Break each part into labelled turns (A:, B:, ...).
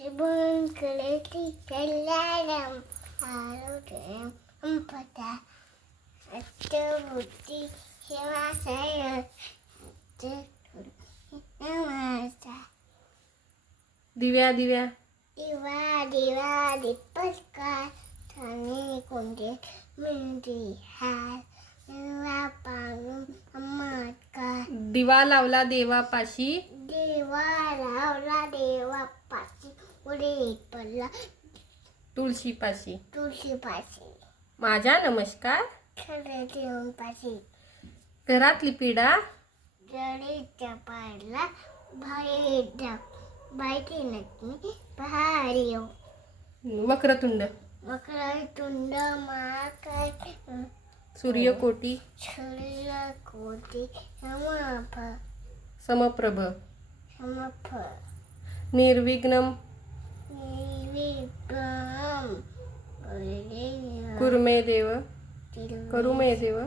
A: ती कल्याणम आरोग्यम संपदा अष्टभूती शिवाशय नमस्कार.
B: दिव्या दिव्या.
A: दिवा दिवा दीपस्कार. ठाणे कोणते मेहंदी हार. दिवा चमत्कार
B: दिवा लावला देवापाशी.
A: देवा लावला देवा पाशी उडे पडला
B: तुळशीपाशी.
A: तुळशी पाशी
B: माझा नमस्कार.
A: खरं देऊन पाशी
B: घरातली पिढा
A: जडीच्या पाडला. बाहेर बायकी नटणी येऊ.
B: वक्रतुंड.
A: मकरा तुंड महाकाय
B: सूर्यकोटी.
A: छल्ला कोटी समाफ
B: समप्रभ.
A: समफ
B: निर्विघ्नम. कुर्मे देव करुमे देव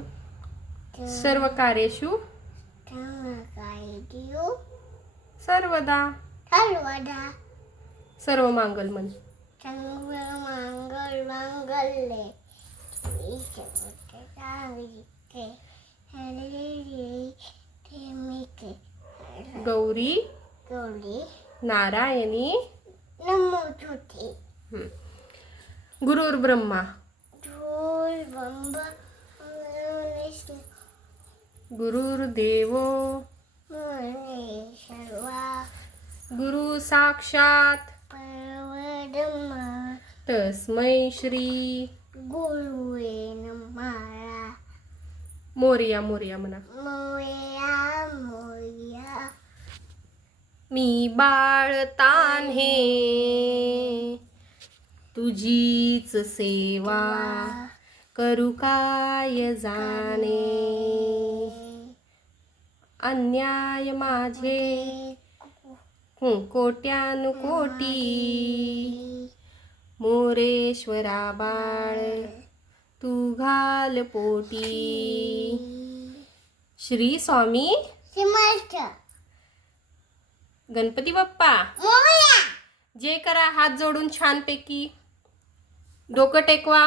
B: सर्व कार्येषु सर्वदा
A: सर्वदा
B: सर्व मांगलमन
A: चांगलं मांगल मांगल्ये
B: गौरी
A: गौरी
B: नारायणी
A: नमो तुते
B: हं. गुरुर् ब्रह्मा
A: ढोल बंब
B: गुरुर्देवो।
A: सर्वा
B: गुरु साक्षात।
A: परवदम
B: तस्मै श्री।
A: गुरुवे नमः।
B: मोरिया मोरिया म्हणा
A: मोया मोया
B: मी बाळतान हे तुझीच सेवा करू काय जाणे? अन्याय माझे हं, कोट्यानु कोटी मोरेश्वरा बाळ तू घाल पोटी. श्री स्वामी? गणपती बाप्पा? जे करा हात जोडून छानपैकी. डोकं टेकवा.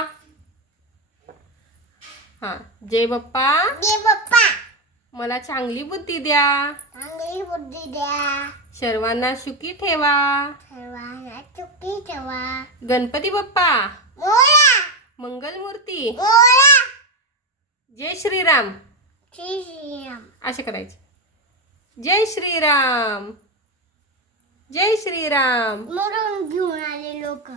B: हा जय बाप्पा.
A: दे बाप्पा.
B: मला चांगली बुद्धी द्या.
A: चांगली बुद्धी द्या.
B: सर्वांना सुखी ठेवा.
A: सर्वांना चुकी ठेवा.
B: गणपती बाप्पा. मंगलमूर्ती जय श्रीराम.
A: श्री श्रीराम.
B: असे करायचे. जय श्रीराम. जय श्रीराम.
A: मरून घेऊन आले लोक.